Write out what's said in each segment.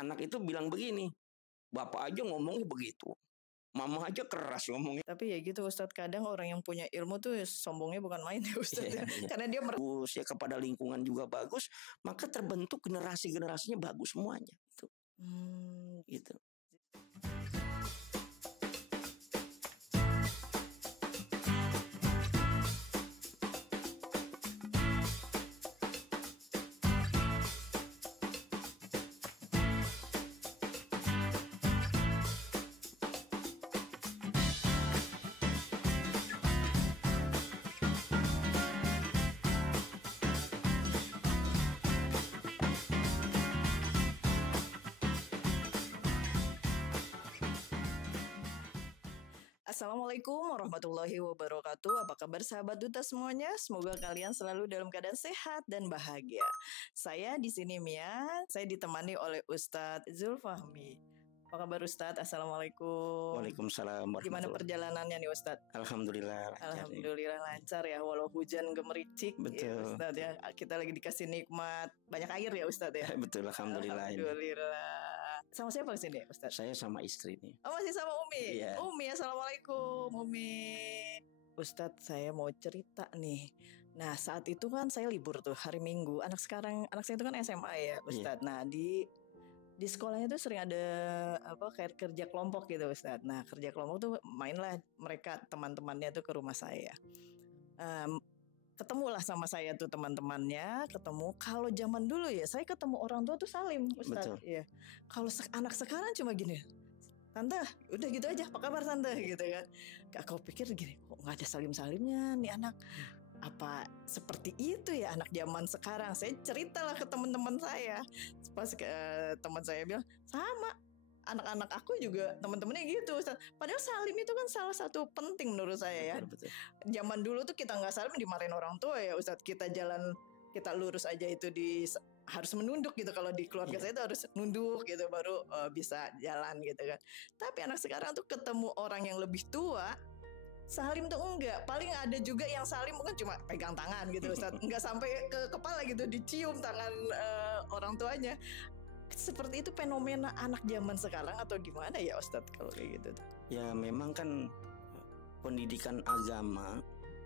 anak itu bilang begini, bapak aja ngomongnya begitu, mama aja keras ngomongnya. Tapi ya gitu Ustadz, kadang orang yang punya ilmu tuh sombongnya bukan main ya Ustadz. Iya, iya. Karena dia bagus ya, kepada lingkungan juga bagus, maka terbentuk generasinya bagus semuanya. Gitu. Assalamualaikum warahmatullahi wabarakatuh. Apa kabar sahabat duta semuanya? Semoga kalian selalu dalam keadaan sehat dan bahagia. Saya di sini Mia. Saya ditemani oleh Ustadz Zulfahmi. Apa kabar Ustadz? Assalamualaikum. Waalaikumsalam. Gimana perjalanannya nih Ustadz? Alhamdulillah lancar. Alhamdulillah lancar ya, walau hujan gemericik. Betul. Ya Ustadz ya. Kita lagi dikasih nikmat banyak air ya Ustadz ya. Betul, alhamdulillah. Alhamdulillah. Sama siapa di sini Ustadz? Saya sama istri nih. Oh, masih sama Umi. Iya. Umi, assalamualaikum Umi. Ustadz, saya mau cerita nih. Nah, saat itu kan saya libur tuh hari Minggu. Anak saya itu kan SMA ya Ustadz. Iya. Nah, di sekolahnya tuh sering ada kayak kerja kelompok gitu Ustadz. Nah, kerja kelompok tuh mainlah mereka teman-temannya tuh ke rumah saya. Ketemulah sama saya tuh teman-temannya, kalau zaman dulu ya saya ketemu orang tua tuh salim Ustadz. Ya. Kalau anak sekarang cuma gini, Tante, udah gitu aja, apa kabar Tante gitu kan. Aku pikir gini, kok nggak ada salim-salimnya nih anak. Apa seperti itu ya anak zaman sekarang? Saya ceritalah ke teman-teman saya. Pas teman saya bilang, sama. Anak-anak aku juga teman-temannya gitu Ustaz. Padahal salim itu kan salah satu penting menurut saya ya. Betul. Zaman dulu tuh kita nggak salim dimarahin orang tua ya Ustaz. Kita lurus aja itu harus menunduk gitu. Kalau di keluarga saya itu harus nunduk gitu baru bisa jalan gitu kan. Tapi anak sekarang tuh ketemu orang yang lebih tua, salim tuh enggak. Paling ada juga yang salim mungkin cuma pegang tangan gitu Ustaz. Enggak sampai ke kepala gitu, dicium tangan orang tuanya. Seperti itu fenomena anak zaman sekarang atau gimana ya Ustadz kalau kayak gitu? Ya memang kan pendidikan agama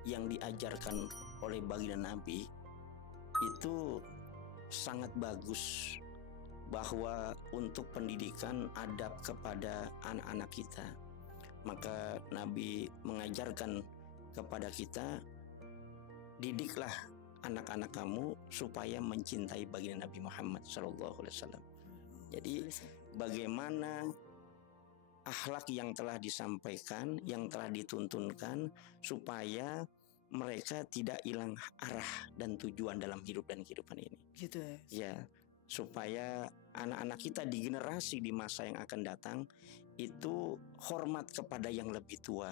yang diajarkan oleh baginda Nabi itu sangat bagus, bahwa untuk pendidikan adab kepada anak-anak kita. Maka Nabi mengajarkan kepada kita, didiklah anak-anak kamu supaya mencintai baginda Nabi Muhammad SAW. Jadi bagaimana akhlak yang telah disampaikan, yang telah dituntunkan, supaya mereka tidak hilang arah dan tujuan dalam hidup dan kehidupan ini. Gitu ya. Ya, supaya anak-anak kita di generasi di masa yang akan datang itu hormat kepada yang lebih tua.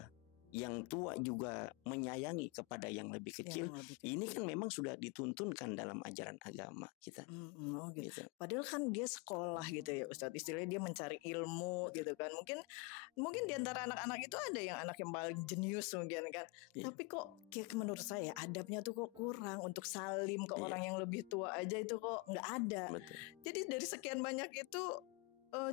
Yang tua juga menyayangi kepada yang lebih kecil. Ini kan memang sudah dituntunkan dalam ajaran agama kita. Gitu. Padahal kan dia sekolah gitu ya Ustadz. Istilahnya dia mencari ilmu gitu kan. Mungkin di antara anak-anak itu ada yang anak yang paling jenius mungkin kan. Tapi kok kayak menurut saya adabnya tuh kok kurang. Untuk salim ke orang yang lebih tua aja itu kok nggak ada. Betul. Jadi dari sekian banyak itu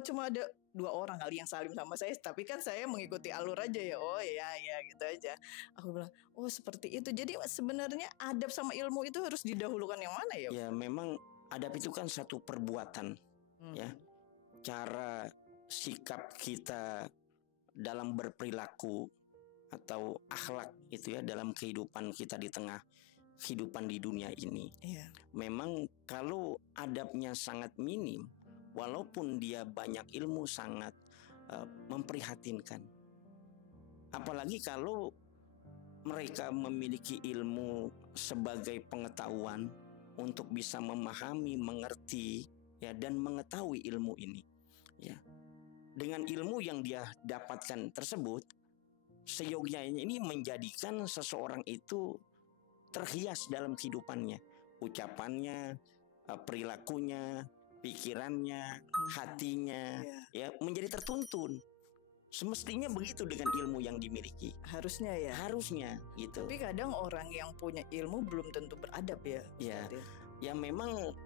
cuma ada 2 orang kali yang salim sama saya, tapi kan saya mengikuti alur aja ya. Oh ya gitu aja. Aku bilang, oh seperti itu. Jadi sebenarnya adab sama ilmu itu harus didahulukan yang mana ya? Ya memang adab itu kan satu perbuatan, ya. Cara sikap kita dalam berperilaku atau akhlak itu ya dalam kehidupan kita di tengah kehidupan di dunia ini. Memang kalau adabnya sangat minim, walaupun dia banyak ilmu, sangat memprihatinkan. Apalagi kalau mereka memiliki ilmu sebagai pengetahuan untuk bisa memahami, mengerti, ya, dan mengetahui ilmu ini. Ya, dengan ilmu yang dia dapatkan tersebut, seyogyanya ini menjadikan seseorang itu terhias dalam kehidupannya, ucapannya, perilakunya, pikirannya, hatinya, ya menjadi tertuntun. Semestinya begitu dengan ilmu yang dimiliki. Harusnya ya. Harusnya gitu. Tapi kadang orang yang punya ilmu belum tentu beradab ya. Ya memang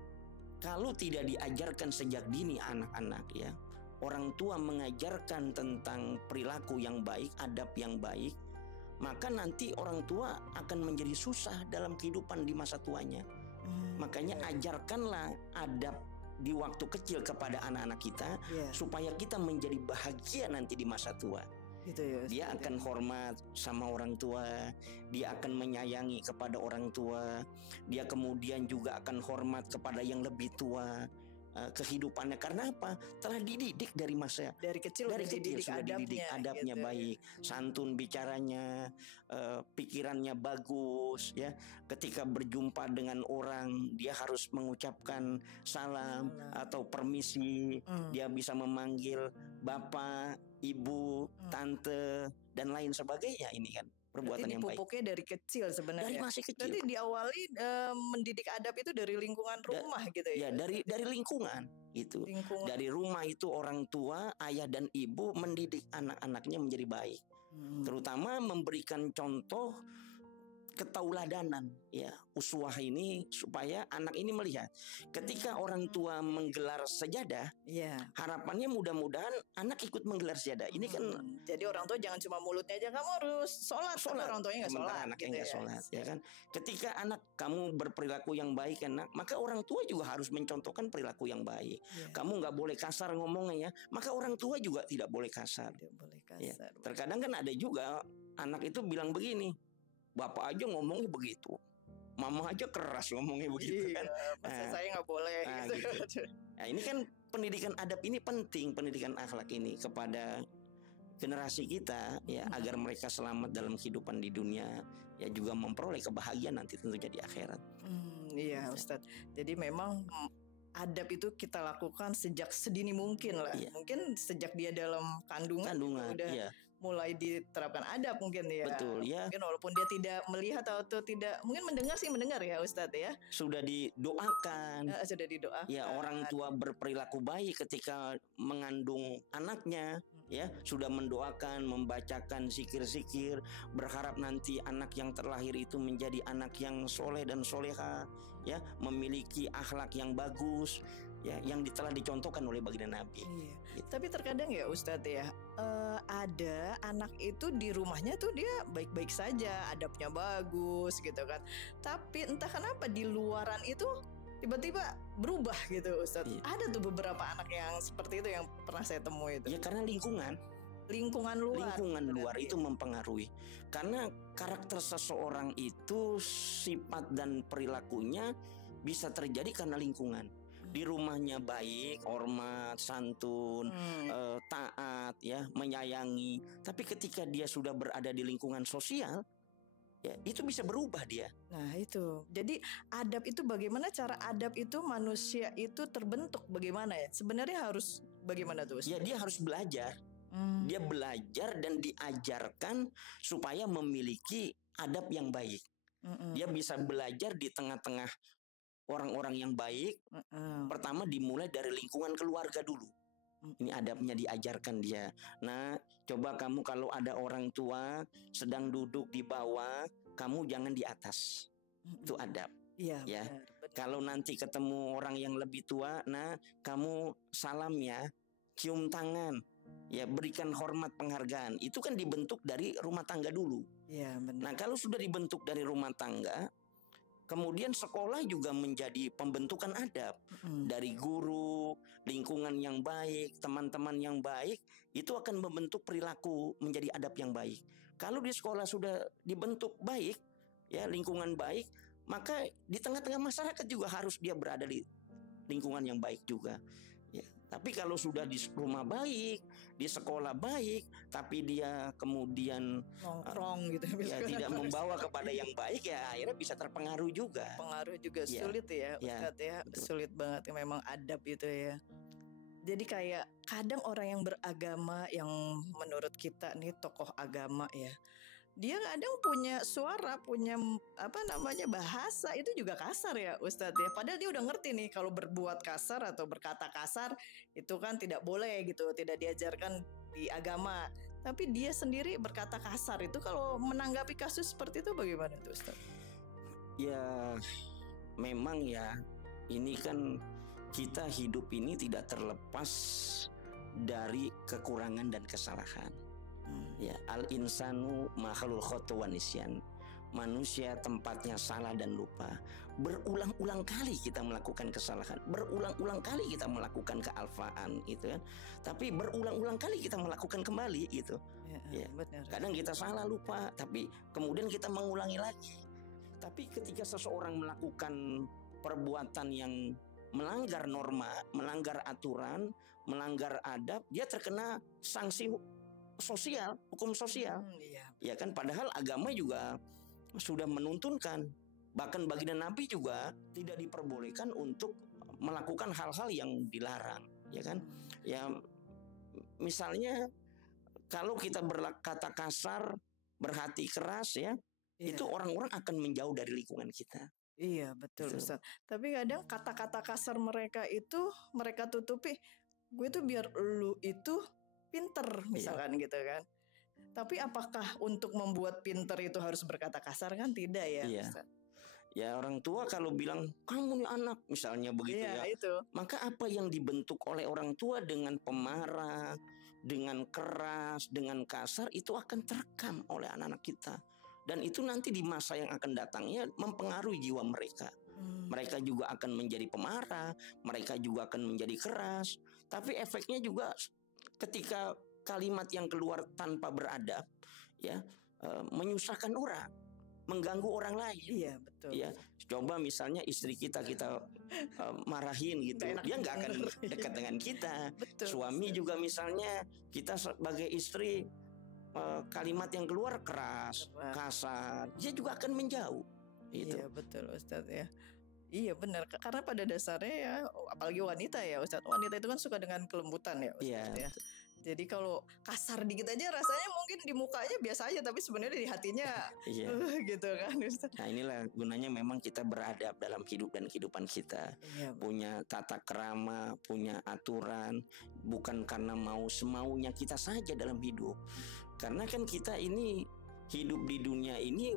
kalau tidak diajarkan sejak dini anak-anak ya, orang tua mengajarkan tentang perilaku yang baik, adab yang baik, maka nanti orang tua akan menjadi susah dalam kehidupan di masa tuanya. Makanya ajarkanlah adab di waktu kecil kepada anak-anak kita, supaya kita menjadi bahagia nanti di masa tua. Gitu ya, dia akan hormat sama orang tua, dia akan menyayangi kepada orang tua, dia kemudian juga akan hormat kepada yang lebih tua. Kehidupannya karena apa? Telah dididik dari kecil sudah dididik adabnya gitu. Baik, santun bicaranya, pikirannya bagus ya. Ketika berjumpa dengan orang dia harus mengucapkan salam atau permisi. Dia bisa memanggil bapak, ibu, tante dan lain sebagainya. Ini kan perbuatan yang baik. Dipupuknya dari kecil sebenarnya. Dari masih kecil. Jadi diawali mendidik adab itu dari lingkungan rumah gitu ya. Ya, dari lingkungan gitu. Dari rumah itu orang tua, ayah dan ibu mendidik anak-anaknya menjadi baik. Terutama memberikan contoh ketauladanan ya, uswah ini, supaya anak ini melihat ketika orang tua menggelar sajadah, harapannya mudah-mudahan anak ikut menggelar sajadah. Ini kan jadi orang tua jangan cuma mulutnya aja, kamu harus sholat. Orang tuanya nggak sholat, anaknya nggak sholat ya kan. Ketika anak kamu berperilaku yang baik anak, maka orang tua juga harus mencontohkan perilaku yang baik. Kamu nggak boleh kasar ngomongnya ya, maka orang tua juga tidak boleh kasar. Ya. Terkadang kan ada juga anak itu bilang begini, bapak aja ngomongnya begitu, mama aja keras ngomongnya begitu kan. Saya nggak boleh gitu. Nah, ini kan pendidikan adab ini penting, pendidikan akhlak ini kepada generasi kita ya, agar mereka selamat dalam kehidupan di dunia ya, juga memperoleh kebahagiaan nanti tentunya di akhirat. Iya Ustadz. Jadi memang adab itu kita lakukan sejak sedini mungkin lah. Mungkin sejak dia dalam kandungan udah mulai diterapkan adab mungkin ya. Betul ya. Mungkin walaupun dia tidak melihat atau tidak, mungkin mendengar ya Ustadz ya. Sudah didoakan. Sudah didoakan. Ya, orang tua berperilaku baik ketika mengandung anaknya. Ya, sudah mendoakan, membacakan zikir-zikir, berharap nanti anak yang terlahir itu menjadi anak yang soleh dan soleha, ya, memiliki akhlak yang bagus, ya, yang telah dicontohkan oleh baginda Nabi. Gitu. Tapi terkadang ya Ustadz ya, ada anak itu di rumahnya tuh dia baik-baik saja, adabnya bagus gitu kan. Tapi entah kenapa di luaran itu tiba-tiba berubah gitu Ustadz. Ada tuh beberapa anak yang seperti itu yang pernah saya temui itu. Ya karena lingkungan luar itu mempengaruhi. Karena karakter seseorang itu, sifat dan perilakunya bisa terjadi karena lingkungan. Di rumahnya baik, hormat, santun, taat, ya, menyayangi. Tapi ketika dia sudah berada di lingkungan sosial, ya, itu bisa berubah dia. Nah itu, jadi adab itu bagaimana cara adab itu manusia itu terbentuk bagaimana ya? Sebenarnya harus bagaimana tuh? Ya dia harus belajar. Dia belajar dan diajarkan supaya memiliki adab yang baik. Dia bisa belajar di tengah-tengah orang-orang yang baik. Pertama dimulai dari lingkungan keluarga dulu. Ini adabnya diajarkan dia. Nah, coba kamu kalau ada orang tua sedang duduk di bawah, kamu jangan di atas. Itu adab. Iya. Ya. Kalau nanti ketemu orang yang lebih tua, nah kamu salam ya, cium tangan, ya, berikan hormat, penghargaan. Itu kan dibentuk dari rumah tangga dulu. Iya, benar. Nah, kalau sudah dibentuk dari rumah tangga, kemudian sekolah juga menjadi pembentukan adab. Dari guru, lingkungan yang baik, teman-teman yang baik, itu akan membentuk perilaku menjadi adab yang baik. Kalau di sekolah sudah dibentuk baik, ya, lingkungan baik, maka di tengah-tengah masyarakat juga harus dia berada di lingkungan yang baik juga. Ya. Tapi kalau sudah di rumah baik, di sekolah baik, tapi dia kemudian nongkrong gitu, ya, tidak membawa kepada yang baik, ya akhirnya bisa terpengaruh juga. Pengaruh juga sulit ya Ustadz ya. Sulit banget memang adab itu ya. Jadi kayak kadang orang yang beragama, yang menurut kita nih tokoh agama ya, dia kadang punya suara, punya bahasa itu juga kasar ya Ustadz ya. Padahal dia udah ngerti nih kalau berbuat kasar atau berkata kasar itu kan tidak boleh gitu, tidak diajarkan di agama. Tapi dia sendiri berkata kasar, itu kalau menanggapi kasus seperti itu bagaimana tuh Ustadz? Ya memang ya, ini kan kita hidup ini tidak terlepas dari kekurangan dan kesalahan. Ya, al-insanu makhluk khotu wa nisyan. Manusia tempatnya salah dan lupa. Berulang-ulang kali kita melakukan kesalahan, berulang-ulang kali kita melakukan kealfaan, gitu kan. Tapi berulang-ulang kali kita melakukan kembali, gitu. Ya, benar. Kadang kita salah, lupa, tapi kemudian kita mengulangi lagi. Tapi ketika seseorang melakukan perbuatan yang melanggar norma, melanggar aturan, melanggar adab, dia terkena sanksi sosial, hukum sosial. Ya kan, padahal agama juga sudah menuntunkan, bahkan baginda Nabi juga tidak diperbolehkan untuk melakukan hal-hal yang dilarang, ya kan? Ya, misalnya kalau kita berkata kasar, berhati keras, ya, itu orang-orang akan menjauh dari lingkungan kita. Iya, betul, Ustaz. Tapi kadang kata-kata kasar mereka itu mereka tutupi, gue tuh biar lu itu pinter, misalkan gitu kan. Tapi apakah untuk membuat pinter itu harus berkata kasar? Kan tidak ya, Ustaz? Ya, orang tua kalau bilang kamu nih anak, misalnya begitu, ya itu. Maka apa yang dibentuk oleh orang tua dengan pemarah, dengan keras, dengan kasar, itu akan terekam oleh anak-anak kita. Dan itu nanti di masa yang akan datangnya mempengaruhi jiwa mereka. Mereka juga akan menjadi pemarah, mereka juga akan menjadi keras. Tapi efeknya juga ketika kalimat yang keluar tanpa beradab, ya, menyusahkan orang, mengganggu orang lain. Iya, betul. Ya, coba misalnya istri kita marahin gitu, dia nggak akan dekat dengan kita. Betul, suami juga misalnya kita sebagai istri, kalimat yang keluar keras, kasar, dia juga akan menjauh. Gitu. Iya, betul, Ustadz, ya. Iya, benar, karena pada dasarnya ya, apalagi wanita ya, Ustadz, wanita itu kan suka dengan kelembutan ya, Ustadz, ya. Jadi kalau kasar dikit aja rasanya mungkin di mukanya biasa aja, tapi sebenarnya di hatinya gitu kan, Ustaz. Nah, inilah gunanya memang kita beradab dalam hidup dan kehidupan kita. Punya tata krama, punya aturan, bukan karena mau semaunya kita saja dalam hidup. Karena kan kita ini hidup di dunia ini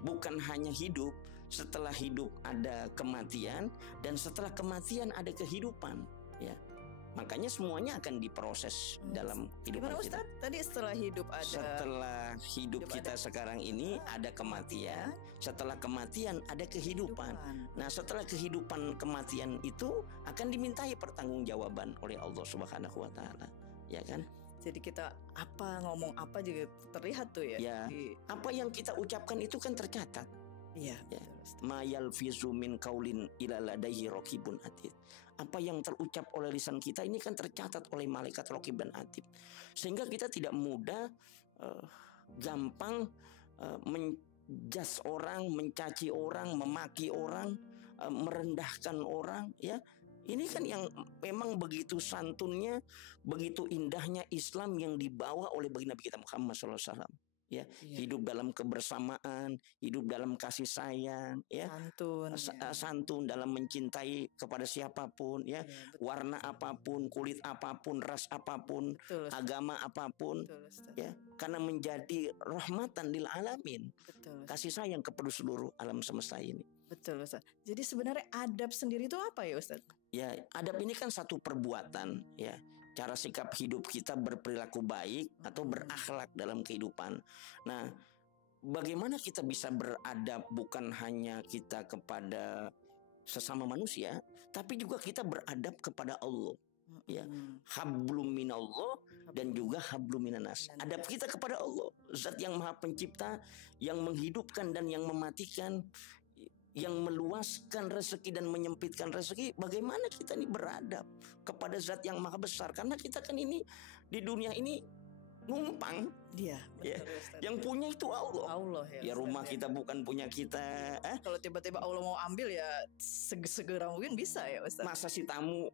bukan hanya hidup, setelah hidup ada kematian, dan setelah kematian ada kehidupan, ya. Makanya semuanya akan diproses dalam kehidupan kita. Ustaz? Tadi setelah hidup ada. Setelah hidup kita sekarang ini ada kematian. Setelah kematian ada kehidupan. Nah, setelah kehidupan kematian itu akan dimintai pertanggungjawaban oleh Allah Subhanahu wa taala. Ya kan? Jadi kita ngomong apa juga terlihat tuh ya. Ya. Apa yang kita ucapkan itu kan tercatat. Iya. Ya. Ma yalfizu min qaulin illa ladaihi raqibun atid. Apa yang terucap oleh lisan kita ini kan tercatat oleh malaikat raqib dan atid. Sehingga kita tidak mudah gampang menjas orang, mencaci orang, memaki orang, merendahkan orang, ya. Ini kan yang memang begitu santunnya, begitu indahnya Islam yang dibawa oleh baginda kita Muhammad SAW. Ya, hidup dalam kebersamaan, hidup dalam kasih sayang, ya, santun dalam mencintai kepada siapapun, ya, warna apapun, kulit apapun, ras apapun, agama apapun, ya, karena menjadi rahmatan lil alamin, kasih sayang kepada seluruh alam semesta ini. Betul, Ustaz. Jadi sebenarnya adab sendiri itu apa ya, Ustaz? Ya, adab ini kan satu perbuatan, ya. Cara sikap hidup kita berperilaku baik atau berakhlak dalam kehidupan. Nah, bagaimana kita bisa beradab bukan hanya kita kepada sesama manusia, tapi juga kita beradab kepada Allah. Ya, hablum minallah dan juga hablum minanas. Adab kita kepada Allah, Zat yang Maha Pencipta, yang menghidupkan dan yang mematikan, yang meluaskan rezeki dan menyempitkan rezeki. Bagaimana kita ini beradab kepada Zat yang Maha Besar? Karena kita kan ini di dunia ini numpang. Iya, ya. Yang punya itu Allah. Ya, rumah kita bukan punya kita. Kalau tiba-tiba Allah mau ambil ya segera mungkin bisa ya, Ustaz. Masa si tamu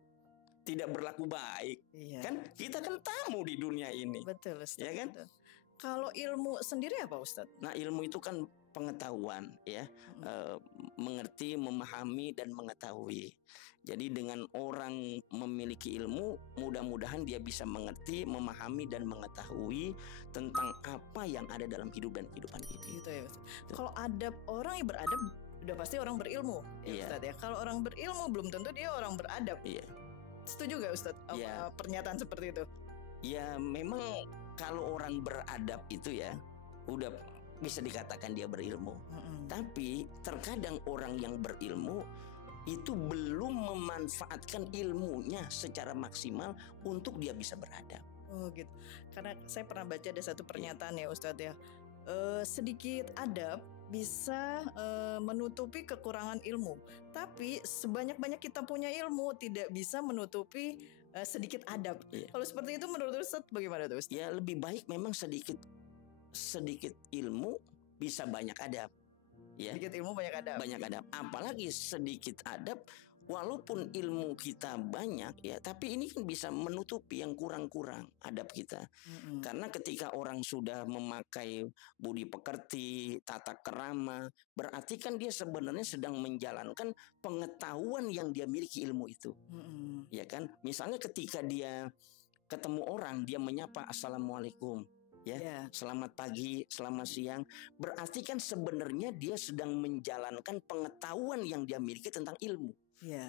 tidak berlaku baik? Kan kita kan tamu di dunia ini. Betul, Ustaz. Ya kan? Betul. Kalau ilmu sendiri apa, Ustaz? Nah, ilmu itu kan pengetahuan, ya, mengerti, memahami dan mengetahui. Jadi dengan orang memiliki ilmu, mudah-mudahan dia bisa mengerti, memahami dan mengetahui tentang apa yang ada dalam hidup dan kehidupan ini. Gitu ya, Ustaz. Kalau adab, orang yang beradab udah pasti orang berilmu, ya Ustadz ya. Kalau orang berilmu belum tentu dia orang beradab. Iya. Setuju gak Ustadz pernyataan seperti itu? Ya memang kalau orang beradab itu ya udah bisa dikatakan dia berilmu. Tapi terkadang orang yang berilmu itu belum memanfaatkan ilmunya secara maksimal untuk dia bisa beradab. Oh gitu. Karena saya pernah baca ada satu pernyataan ya Ustadz ya. Sedikit adab bisa menutupi kekurangan ilmu. Tapi sebanyak-banyak kita punya ilmu tidak bisa menutupi sedikit adab. Kalau seperti itu menurut Ustadz bagaimana tuh Ustadz? Ya lebih baik memang sedikit ilmu bisa banyak adab. Ya. Sedikit ilmu banyak adab. Banyak adab. Apalagi sedikit adab, walaupun ilmu kita banyak ya, tapi ini kan bisa menutupi yang kurang-kurang adab kita. Karena ketika orang sudah memakai budi pekerti, tata kerama, berarti kan dia sebenarnya sedang menjalankan pengetahuan yang dia miliki ilmu itu. Ya kan? Misalnya ketika dia ketemu orang, dia menyapa assalamualaikum. Ya, selamat pagi, selamat siang. Berarti kan sebenarnya dia sedang menjalankan pengetahuan yang dia miliki tentang ilmu.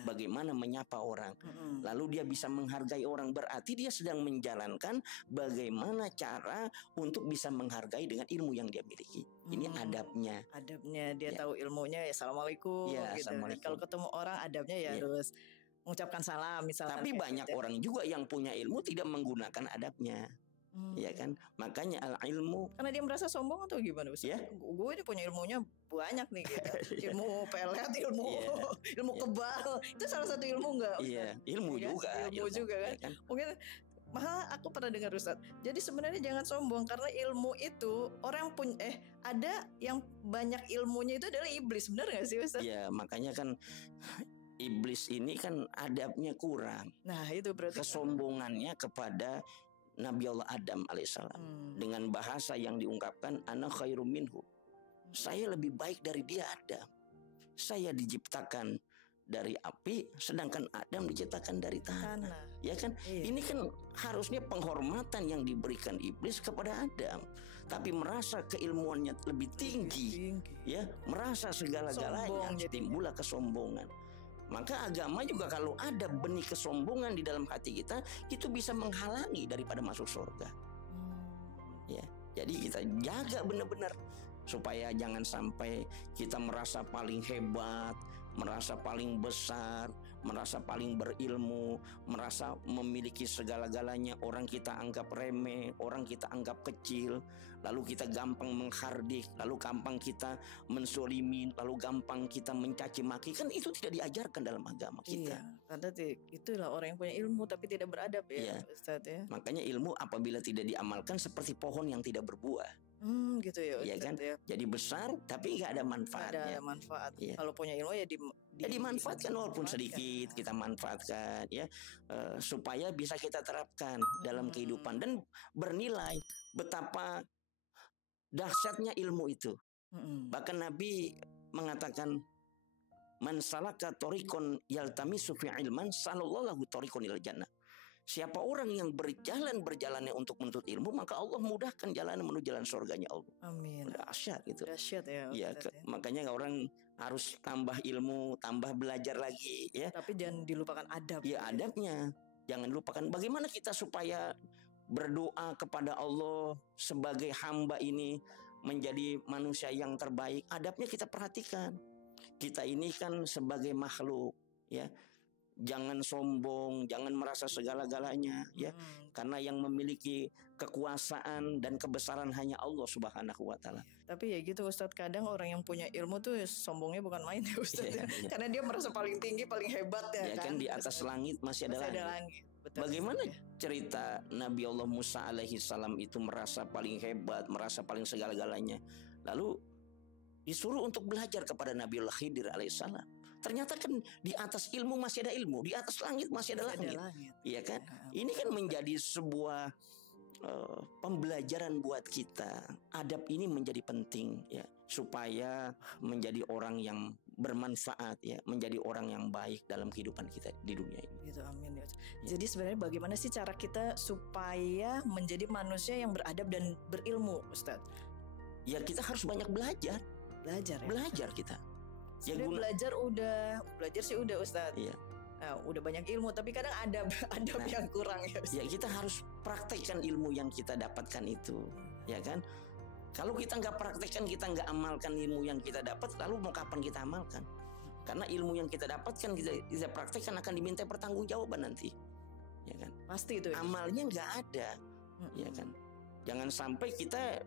Bagaimana menyapa orang. Lalu dia bisa menghargai orang. Berarti dia sedang menjalankan bagaimana cara untuk bisa menghargai dengan ilmu yang dia miliki. Ini adabnya. Adabnya dia tahu ilmunya ya assalamualaikum. Gitu. Assalamualaikum. Kalau ketemu orang adabnya ya harus mengucapkan salam misalnya. Tapi banyak orang juga yang punya ilmu tidak menggunakan adabnya. Ya kan, makanya ilmu karena dia merasa sombong atau gimana Ustaz? Gue ini punya ilmunya banyak nih gitu. Ilmu pelet, ilmu kebal, itu salah satu ilmu nggak? Ilmu juga. Ilmu juga kan? Kan? Mungkin malah aku pernah dengar Ustaz. Jadi sebenarnya jangan sombong karena ilmu itu orang punya ada yang banyak ilmunya itu adalah iblis, benar nggak sih Ustaz? Iya, makanya kan iblis ini kan adabnya kurang. Nah itu berarti kesombongannya kepada Nabi Allah Adam alaihissalam dengan bahasa yang diungkapkan ana khairum minhu. Saya lebih baik dari dia Adam. Saya diciptakan dari api sedangkan Adam diciptakan dari tanah. Ya kan? Ini kan harusnya penghormatan yang diberikan iblis kepada Adam. Tapi merasa keilmuannya lebih tinggi. Ya, merasa segala-galanya, timbullah kesombongan. Maka agama juga kalau ada benih kesombongan di dalam hati kita, itu bisa menghalangi daripada masuk surga. Ya, jadi kita jaga benar-benar supaya jangan sampai kita merasa paling hebat, merasa paling besar, merasa paling berilmu, merasa memiliki segala-galanya. Orang kita anggap remeh, orang kita anggap kecil, lalu kita gampang menghardik, lalu gampang kita menzolimi, lalu gampang kita mencaci maki. Kan itu tidak diajarkan dalam agama kita. Karena itulah orang yang punya ilmu tapi tidak beradab ya Ustaz ya. Makanya ilmu apabila tidak diamalkan seperti pohon yang tidak berbuah. Gitu ya Ustaz, ya kan? Jadi besar tapi nggak ada manfaatnya. Ada manfaat. Kalau punya ilmu ya dimanfaatkan walaupun sedikit kita manfaatkan ya supaya bisa kita terapkan dalam kehidupan dan bernilai betapa dahsyatnya ilmu itu. Bahkan Nabi mengatakan man salaka tariqan yaltamisu fi ilman sallallahu tariqan ilal jannah. Siapa orang yang berjalannya untuk menuntut ilmu, maka Allah mudahkan jalan menuju jalan surganya Allah. Amin. Dahsyat gitu. Dahsyat ya. Makanya orang harus tambah ilmu, tambah belajar lagi ya. Tapi jangan dilupakan adab. Ya adabnya. Jangan lupakan bagaimana kita supaya berdoa kepada Allah sebagai hamba ini menjadi manusia yang terbaik. Adabnya kita perhatikan. Kita ini kan sebagai makhluk ya. Jangan sombong, jangan merasa segala-galanya ya. Karena yang memiliki kekuasaan dan kebesaran hanya Allah Subhanahu wa taala. Tapi ya gitu Ustadz, kadang orang yang punya ilmu tuh sombongnya bukan main ya Ustadz. Karena dia merasa paling tinggi, paling hebat ya kan. Di atas langit masih ada langit. Betul, bagaimana cerita Nabi Allah Musa alaihi salam itu merasa paling hebat, merasa paling segala-galanya. Lalu disuruh untuk belajar kepada Nabi Allah Khidir alaihi salam. Ternyata kan di atas ilmu masih ada ilmu, di atas langit masih ada langit. Iya kan? Ini kan menjadi sebuah pembelajaran buat kita. Adab ini menjadi penting ya, supaya menjadi orang yang bermanfaat ya, menjadi orang yang baik dalam kehidupan kita di dunia ini. Gitu, amin ya. Jadi sebenarnya bagaimana sih cara kita supaya menjadi manusia yang beradab dan berilmu, Ustadz? Ya kita harus banyak belajar. Belajar ya. Belajar kita. Ya belajar sih udah Ustadz. Iya. Nah, udah banyak ilmu, tapi kadang ada yang kurang ya. Ya kita harus praktekkan ilmu yang kita dapatkan itu, ya kan? Kalau kita nggak praktekkan, kita nggak amalkan ilmu yang kita dapat, lalu mau kapan kita amalkan? Karena ilmu yang kita dapatkan, kita praktekkan akan diminta pertanggungjawaban nanti, ya kan? Pasti itu. Amalnya nggak ada, ya kan? Jangan sampai kita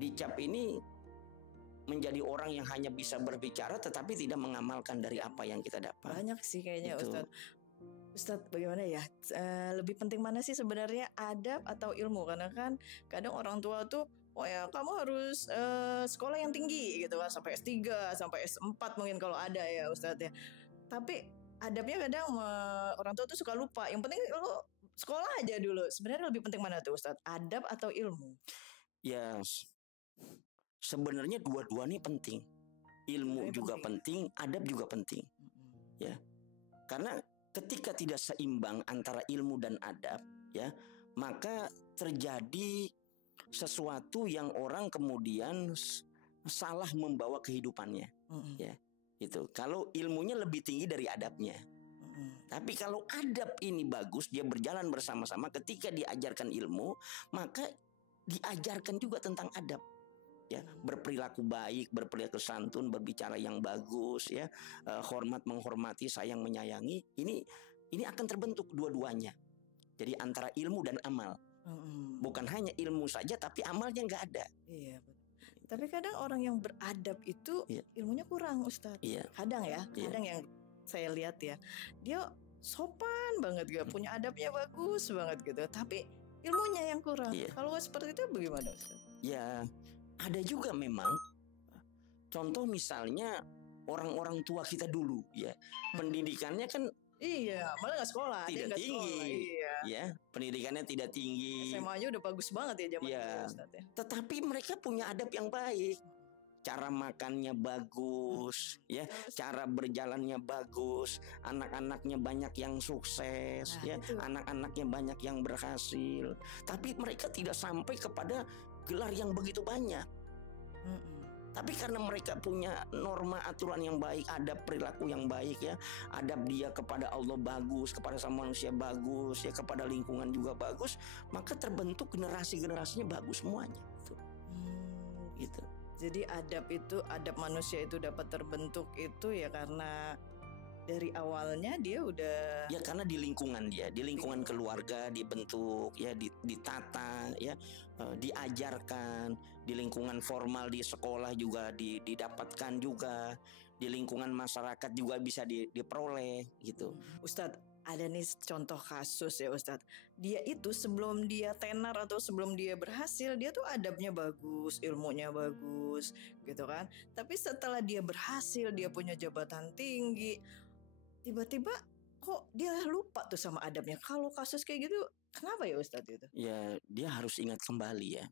dicap ini menjadi orang yang hanya bisa berbicara tetapi tidak mengamalkan dari apa yang kita dapat. Banyak sih kayaknya Itu. Ustadz bagaimana ya? Lebih penting mana sih sebenarnya, adab atau ilmu? Karena kan kadang orang tua tuh, oh ya kamu harus sekolah yang tinggi gitu kan, sampai S3, sampai S4 mungkin kalau ada ya Ustadz ya. Tapi adabnya kadang orang tua tuh suka lupa. Yang penting kalau sekolah aja dulu. Sebenarnya lebih penting mana tuh Ustadz? Adab atau ilmu? Ya, sebenarnya dua-duanya penting. Ilmu juga penting, adab juga penting. Ya. Karena ketika tidak seimbang antara ilmu dan adab, ya, maka terjadi sesuatu yang orang kemudian salah membawa kehidupannya. Ya. Itu. Kalau ilmunya lebih tinggi dari adabnya. Tapi kalau adab ini bagus, dia berjalan bersama-sama, ketika diajarkan ilmu, maka diajarkan juga tentang adab. Ya, berperilaku baik, berperilaku santun, berbicara yang bagus, ya, hormat menghormati, sayang menyayangi. Ini akan terbentuk dua-duanya. Jadi antara ilmu dan amal. Bukan hanya ilmu saja, tapi amalnya nggak ada. Iya, betul. Tapi kadang orang yang beradab itu ilmunya kurang, Ustadz. Iya. Kadang yang saya lihat ya, dia sopan banget, gak punya adabnya bagus banget gitu. Tapi ilmunya yang kurang. Kalau seperti itu bagaimana, Ustadz? Ya. Ada juga memang contoh misalnya orang-orang tua kita dulu, ya, pendidikannya kan malah nggak sekolah, tidak tinggi, ya, pendidikannya tidak tinggi. SMA-nya udah bagus banget ya zaman dulu, Ustadz, ya. Tetapi mereka punya adab yang baik, cara makannya bagus, ya, cara berjalannya bagus, anak-anaknya banyak yang sukses, ya, anak-anaknya banyak yang berhasil. Tapi mereka tidak sampai kepada gelar yang begitu banyak. Tapi karena mereka punya norma aturan yang baik, adab perilaku yang baik, ya, adab dia kepada Allah bagus, kepada sama manusia bagus, ya, kepada lingkungan juga bagus, maka terbentuk generasinya bagus semuanya. Gitu. Jadi adab manusia itu dapat terbentuk itu ya karena dari awalnya dia udah, ya, karena di lingkungan dia, di lingkungan keluarga dibentuk, ya, ditata, ya, diajarkan, di lingkungan formal di sekolah juga didapatkan juga, di lingkungan masyarakat juga bisa diperoleh gitu. Ustadz, ada nih contoh kasus ya Ustadz, dia itu sebelum dia tenar atau sebelum dia berhasil, dia tuh adabnya bagus, ilmunya bagus gitu kan. Tapi setelah dia berhasil, dia punya jabatan tinggi, tiba-tiba kok dia lupa tuh sama adabnya. Kalau kasus kayak gitu, kenapa ya Ustadz itu? Ya, dia harus ingat kembali, ya,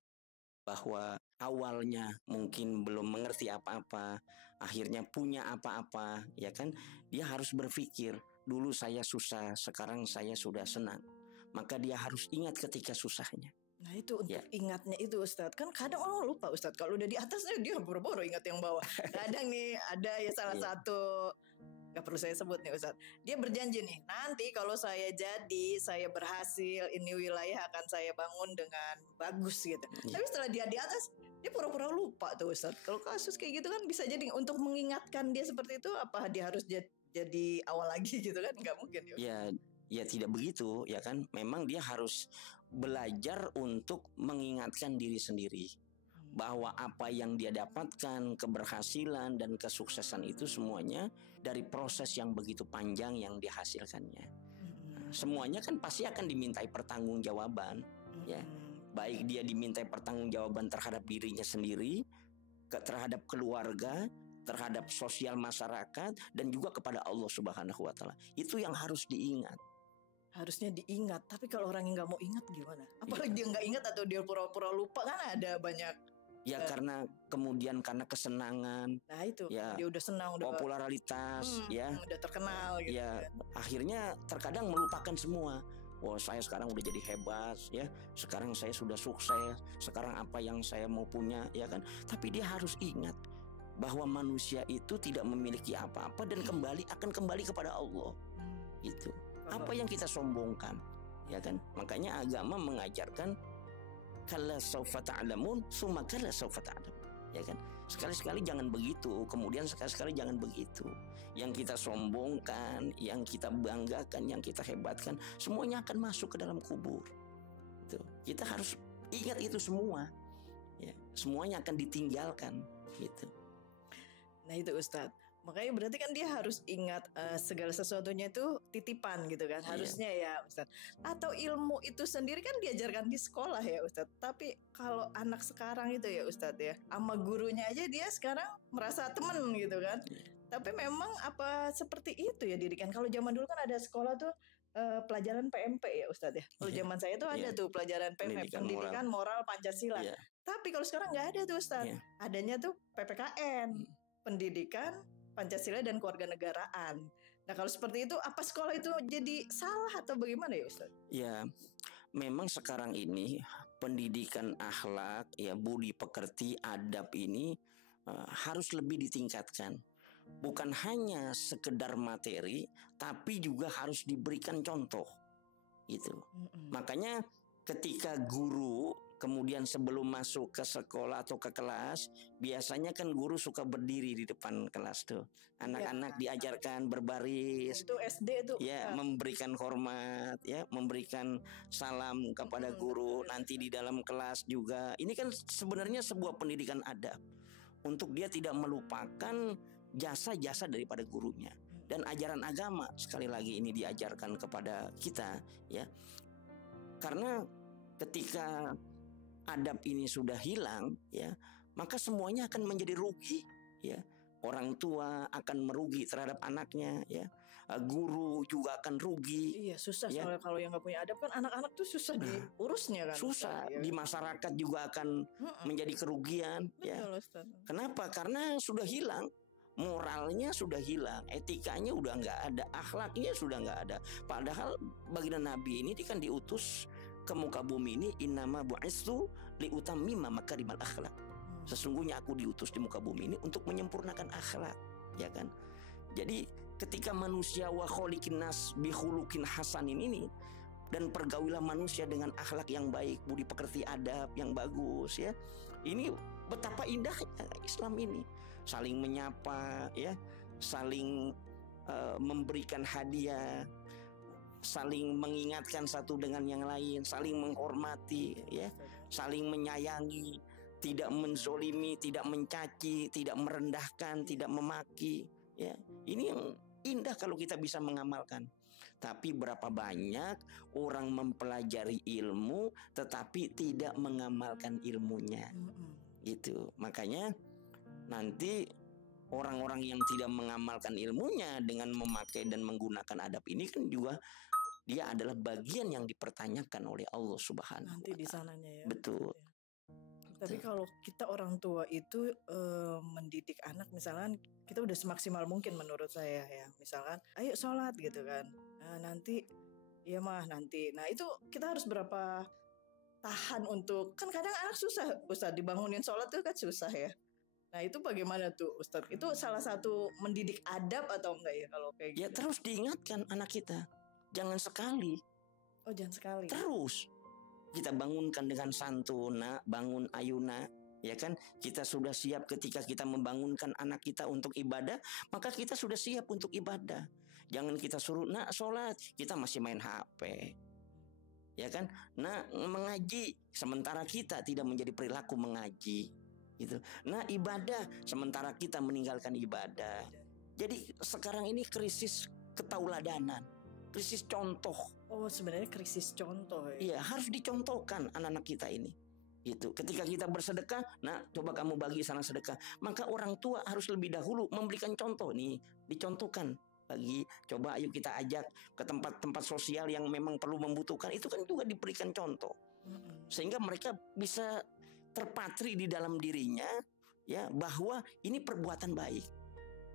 bahwa awalnya mungkin belum mengerti apa-apa, akhirnya punya apa-apa, ya kan? Dia harus berpikir, dulu saya susah, sekarang saya sudah senang. Maka dia harus ingat ketika susahnya. Nah itu untuk ingatnya itu Ustadz. Kan kadang orang lupa Ustadz, kalau udah di atasnya dia boro-boro ingat yang bawah. Kadang nih ada ya salah satu, gak perlu saya sebut nih Ustadz, dia berjanji nih, nanti kalau saya berhasil, ini wilayah akan saya bangun dengan bagus gitu. Tapi setelah dia di atas, dia pura-pura lupa tuh Ustadz. Kalau kasus kayak gitu kan bisa jadi untuk mengingatkan dia seperti itu, apa dia harus jadi awal lagi gitu kan? Gak mungkin ya. Ya tidak begitu, ya kan? Memang dia harus belajar untuk mengingatkan diri sendiri bahwa apa yang dia dapatkan, keberhasilan dan kesuksesan itu semuanya dari proses yang begitu panjang yang dihasilkannya. Semuanya kan pasti akan dimintai pertanggungjawaban, ya. Baik dia dimintai pertanggungjawaban terhadap dirinya sendiri, terhadap keluarga, terhadap sosial masyarakat, dan juga kepada Allah Subhanahu wa Ta'ala. Itu yang harus diingat. Harusnya diingat, tapi kalau orang yang nggak mau ingat gimana? Apalagi dia nggak ingat atau dia pura-pura lupa, kan ada banyak. Ya karena kemudian karena kesenangan. Nah itu, ya, dia udah senang, udah popularitas, ya, udah terkenal gitu. Ya, akhirnya terkadang melupakan semua. Wah, saya sekarang udah jadi hebat, ya. Sekarang saya sudah sukses. Sekarang apa yang saya mau punya, ya kan? Tapi dia harus ingat bahwa manusia itu tidak memiliki apa-apa dan akan kembali kepada Allah. Itu. Apa yang kita sombongkan, ya kan? Makanya agama mengajarkan kalla saufa ta'lamun, tsumma kalla saufa ta'lamun. Ya kan? Sekali-sekali jangan begitu, kemudian sekali-sekali jangan begitu. Yang kita sombongkan, yang kita banggakan, yang kita hebatkan, semuanya akan masuk ke dalam kubur. Itu. Kita harus ingat itu semua. Ya, semuanya akan ditinggalkan, gitu. Nah itu Ustadz, makanya berarti kan dia harus ingat segala sesuatunya itu titipan gitu kan, harusnya ya Ustadz. Atau ilmu itu sendiri kan diajarkan di sekolah ya Ustadz. Tapi kalau anak sekarang itu ya Ustadz ya, sama gurunya aja dia sekarang merasa temen gitu kan. Tapi memang apa seperti itu ya didikan. Kalau zaman dulu kan ada sekolah tuh pelajaran PMP ya Ustadz ya. Kalau zaman saya tuh ada tuh pelajaran PMP, pendidikan moral Pancasila. Tapi kalau sekarang nggak ada tuh Ustadz. Adanya tuh PPKN. Pendidikan, Pancasila dan kewarganegaraan. Nah kalau seperti itu, apa sekolah itu jadi salah atau bagaimana ya Ustaz? Ya, memang sekarang ini pendidikan akhlak, ya budi pekerti, adab ini harus lebih ditingkatkan. Bukan hanya sekedar materi, tapi juga harus diberikan contoh. Gitu. Makanya ketika guru kemudian sebelum masuk ke sekolah atau ke kelas, biasanya kan guru suka berdiri di depan kelas tuh. Anak-anak diajarkan berbaris. Itu SD tuh. Ya, memberikan hormat, ya, memberikan salam kepada guru. Nanti di dalam kelas juga. Ini kan sebenarnya sebuah pendidikan adab. Untuk dia tidak melupakan jasa-jasa daripada gurunya. Dan ajaran agama sekali lagi ini diajarkan kepada kita, ya. Karena ketika adab ini sudah hilang, ya, maka semuanya akan menjadi rugi, ya. Orang tua akan merugi terhadap anaknya, ya. Guru juga akan rugi. Iya, susah ya. Soalnya kalau yang nggak punya adab kan anak-anak tuh susah diurusnya kan. Susah, di masyarakat juga akan menjadi kerugian. Betul, ya. Ustaz. Kenapa? Karena sudah hilang. Moralnya sudah hilang, etikanya udah nggak ada, akhlaknya sudah nggak ada. Padahal baginda Nabi ini kan diutus ke muka bumi ini, innama bu'istu liutammima makarimal akhlak. Sesungguhnya aku diutus di muka bumi ini untuk menyempurnakan akhlak, ya kan? Jadi ketika manusia wa kholiqin nas bi khuluqin hasanin ini, dan pergaulilah manusia dengan akhlak yang baik, budi pekerti, adab yang bagus, ya. Ini betapa indahnya Islam ini. Saling menyapa, ya, saling memberikan hadiah, saling mengingatkan satu dengan yang lain, saling menghormati, ya, saling menyayangi, tidak menzolimi, tidak mencaci, tidak merendahkan, tidak memaki, ya. Ini yang indah kalau kita bisa mengamalkan. Tapi berapa banyak orang mempelajari ilmu tetapi tidak mengamalkan ilmunya, gitu. Makanya nanti orang-orang yang tidak mengamalkan ilmunya dengan memakai dan menggunakan adab ini kan juga dia adalah bagian yang dipertanyakan oleh Allah Subhanahu wa Ta'ala. Nanti di sananya ya. Betul. Tapi kalau kita orang tua itu mendidik anak, misalkan kita udah semaksimal mungkin menurut saya ya, misalkan ayo sholat gitu kan, nanti ya mah nanti, nah itu kita harus berapa tahan untuk, kan kadang anak susah Ustadz dibangunin sholat itu kan susah ya. Nah itu bagaimana tuh Ustadz? Itu salah satu mendidik adab atau enggak ya kalau kayak gitu? Ya terus diingatkan anak kita, jangan sekali. Oh jangan sekali. Terus kita bangunkan dengan santuna, bangun ayuna, ya kan? Kita sudah siap ketika kita membangunkan anak kita untuk ibadah, maka kita sudah siap untuk ibadah. Jangan kita suruh nak sholat, kita masih main HP, ya kan? Nah mengaji, sementara kita tidak menjadi perilaku mengaji, gitu. Nah ibadah, sementara kita meninggalkan ibadah. Jadi sekarang ini krisis ketauladanan, krisis contoh. Oh sebenarnya krisis contoh ya. Iya, harus dicontohkan anak-anak kita ini. Gitu. Ketika kita bersedekah, nah coba kamu bagi sana sedekah. Maka orang tua harus lebih dahulu memberikan contoh nih, dicontohkan. Bagi, coba ayo kita ajak ke tempat-tempat sosial yang memang perlu membutuhkan, itu kan juga diberikan contoh. Sehingga mereka bisa terpatri di dalam dirinya, ya, bahwa ini perbuatan baik.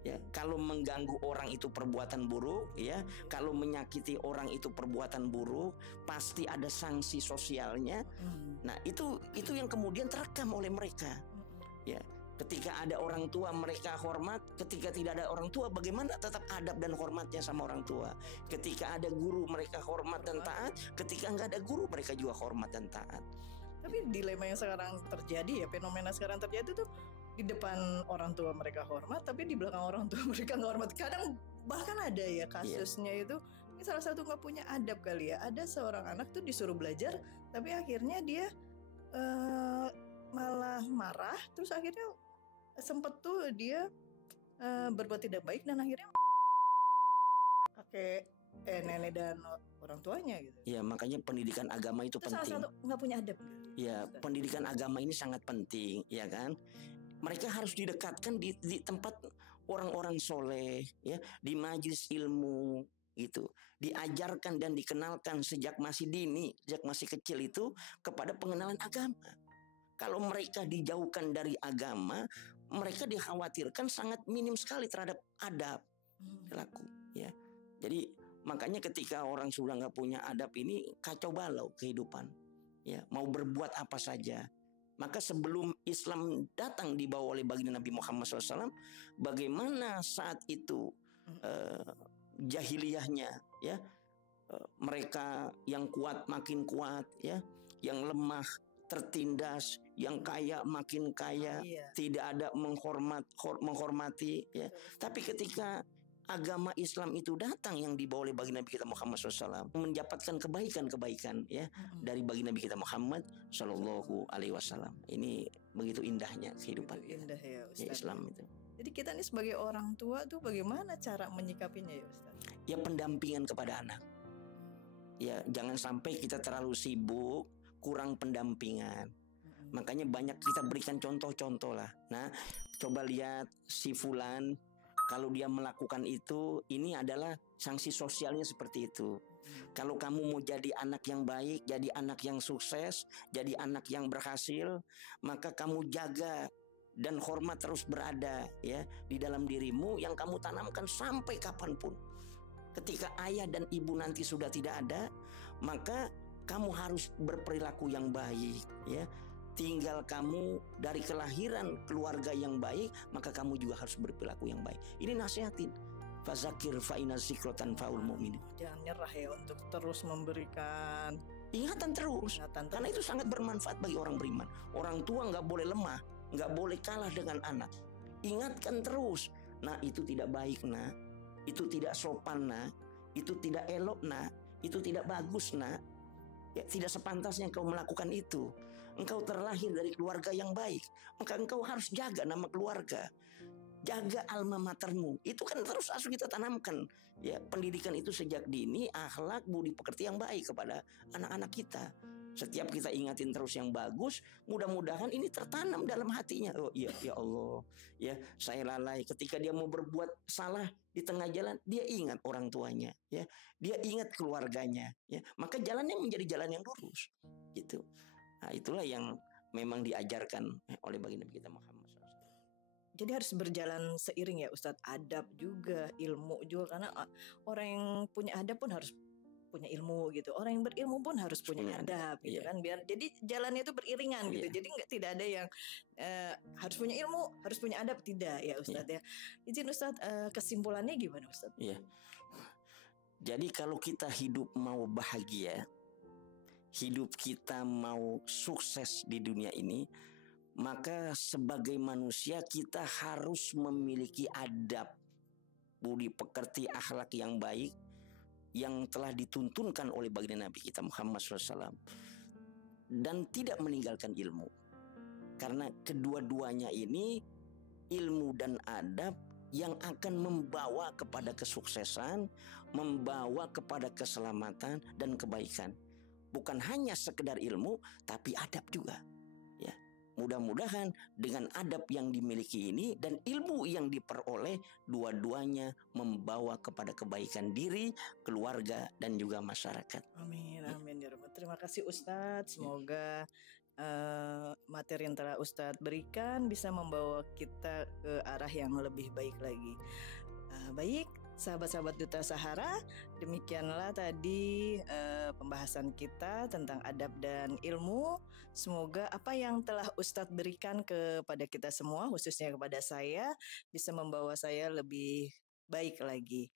Ya, kalau mengganggu orang itu perbuatan buruk, ya, kalau menyakiti orang itu perbuatan buruk, pasti ada sanksi sosialnya. Nah, itu yang kemudian terekam oleh mereka. Ya, Ketika ada orang tua mereka hormat, ketika tidak ada orang tua bagaimana tetap adab dan hormatnya sama orang tua. Ketika ada guru mereka hormat dan taat, ketika nggak ada guru mereka juga hormat dan taat. Tapi dilema yang sekarang terjadi ya, fenomena sekarang terjadi tuh di depan orang tua mereka hormat, tapi di belakang orang tua mereka nggak hormat. Kadang bahkan ada ya kasusnya itu, ini salah satu nggak punya adab kali ya. Ada seorang anak tuh disuruh belajar, tapi akhirnya dia malah marah, terus akhirnya sempet tuh dia berbuat tidak baik dan akhirnya kakek nenek dan orang tuanya gitu. Ya, makanya pendidikan agama itu penting. Salah satu nggak punya adab. Ya, pendidikan agama ini sangat penting, ya kan? Mereka harus didekatkan di tempat orang-orang soleh, ya, di majelis ilmu, gitu. Diajarkan dan dikenalkan sejak masih dini, sejak masih kecil itu kepada pengenalan agama. Kalau mereka dijauhkan dari agama, mereka dikhawatirkan sangat minim sekali terhadap adab perilaku, ya. Jadi makanya ketika orang sudah nggak punya adab ini kacau balau kehidupan, ya. Mau berbuat apa saja. Maka sebelum Islam datang dibawa oleh baginda Nabi Muhammad SAW, bagaimana saat itu jahiliyahnya, ya, mereka yang kuat makin kuat, ya, yang lemah tertindas, yang kaya makin kaya, tidak ada menghormati, ya. Tapi ketika agama Islam itu datang yang dibawa oleh baginda Nabi kita Muhammad SAW, mendapatkan kebaikan-kebaikan, ya, dari baginda Nabi kita Muhammad SAW. Ini begitu indahnya kehidupan, indah ya, ya, Islam itu. Jadi kita nih sebagai orang tua tuh bagaimana cara menyikapinya ya Ustaz? Ya, pendampingan kepada anak. Ya, jangan sampai kita terlalu sibuk, kurang pendampingan. Makanya banyak kita berikan contoh-contoh lah. Nah, coba lihat si fulan, kalau dia melakukan itu, ini adalah sanksi sosialnya seperti itu. Kalau kamu mau jadi anak yang baik, jadi anak yang sukses, jadi anak yang berhasil, maka kamu jaga dan hormat terus berada, ya, di dalam dirimu yang kamu tanamkan sampai kapanpun. Ketika ayah dan ibu nanti sudah tidak ada, maka kamu harus berperilaku yang baik, ya. Tinggal kamu dari kelahiran keluarga yang baik, maka kamu juga harus berperilaku yang baik. Ini nasihatin. Fazakir fa inna dzikra tanfa'ul mu'minin. Jangan nyerah ya untuk terus memberikan ingatan terus. Karena itu sangat bermanfaat bagi orang beriman. Orang tua nggak boleh lemah, nggak boleh kalah dengan anak. Ingatkan terus. Nah, itu tidak baik, nak. Itu tidak sopan, nak. Itu tidak elok, nak. Itu tidak bagus, nak. Ya, tidak sepantasnya engkau melakukan itu. Engkau terlahir dari keluarga yang baik, maka engkau harus jaga nama keluarga, jaga alma matermu. Itu kan terus harus kita tanamkan, ya, pendidikan itu sejak dini, akhlak, budi pekerti yang baik kepada anak-anak kita. Setiap kita ingatin terus yang bagus, mudah-mudahan ini tertanam dalam hatinya. Oh iya, ya Allah, ya, saya lalai. Ketika dia mau berbuat salah di tengah jalan, dia ingat orang tuanya, ya, dia ingat keluarganya, ya, maka jalannya menjadi jalan yang lurus, gitu. Nah, itulah yang memang diajarkan oleh baginda kita Muhammad SAW. Jadi harus berjalan seiring ya Ustadz, adab juga, ilmu juga, karena orang yang punya adab pun harus punya ilmu gitu. Orang yang berilmu pun harus punya adab gitu, kan, biar jadi jalannya itu beriringan gitu. Jadi tidak ada yang harus punya ilmu, harus punya adab, tidak ya Ustadz, ya. Izin Ustadz, kesimpulannya gimana Ustadz? Iya. Jadi kalau kita hidup mau bahagia, hidup kita mau sukses di dunia ini, maka sebagai manusia kita harus memiliki adab, budi pekerti, akhlak yang baik yang telah dituntunkan oleh baginda Nabi kita Muhammad SAW, dan tidak meninggalkan ilmu. Karena kedua-duanya ini, ilmu dan adab, yang akan membawa kepada kesuksesan, membawa kepada keselamatan dan kebaikan. Bukan hanya sekedar ilmu, tapi adab juga, ya. Mudah-mudahan dengan adab yang dimiliki ini dan ilmu yang diperoleh, dua-duanya membawa kepada kebaikan diri, keluarga, dan juga masyarakat. Amin, amin ya Rabbal. Terima kasih Ustadz. Semoga materi yang telah Ustadz berikan bisa membawa kita ke arah yang lebih baik lagi. Baik, Sahabat-sahabat Duta Sahara, demikianlah tadi pembahasan kita tentang adab dan ilmu. Semoga apa yang telah Ustadz berikan kepada kita semua, khususnya kepada saya, bisa membawa saya lebih baik lagi.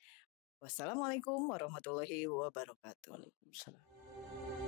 Wassalamualaikum warahmatullahi wabarakatuh. Waalaikumsalam.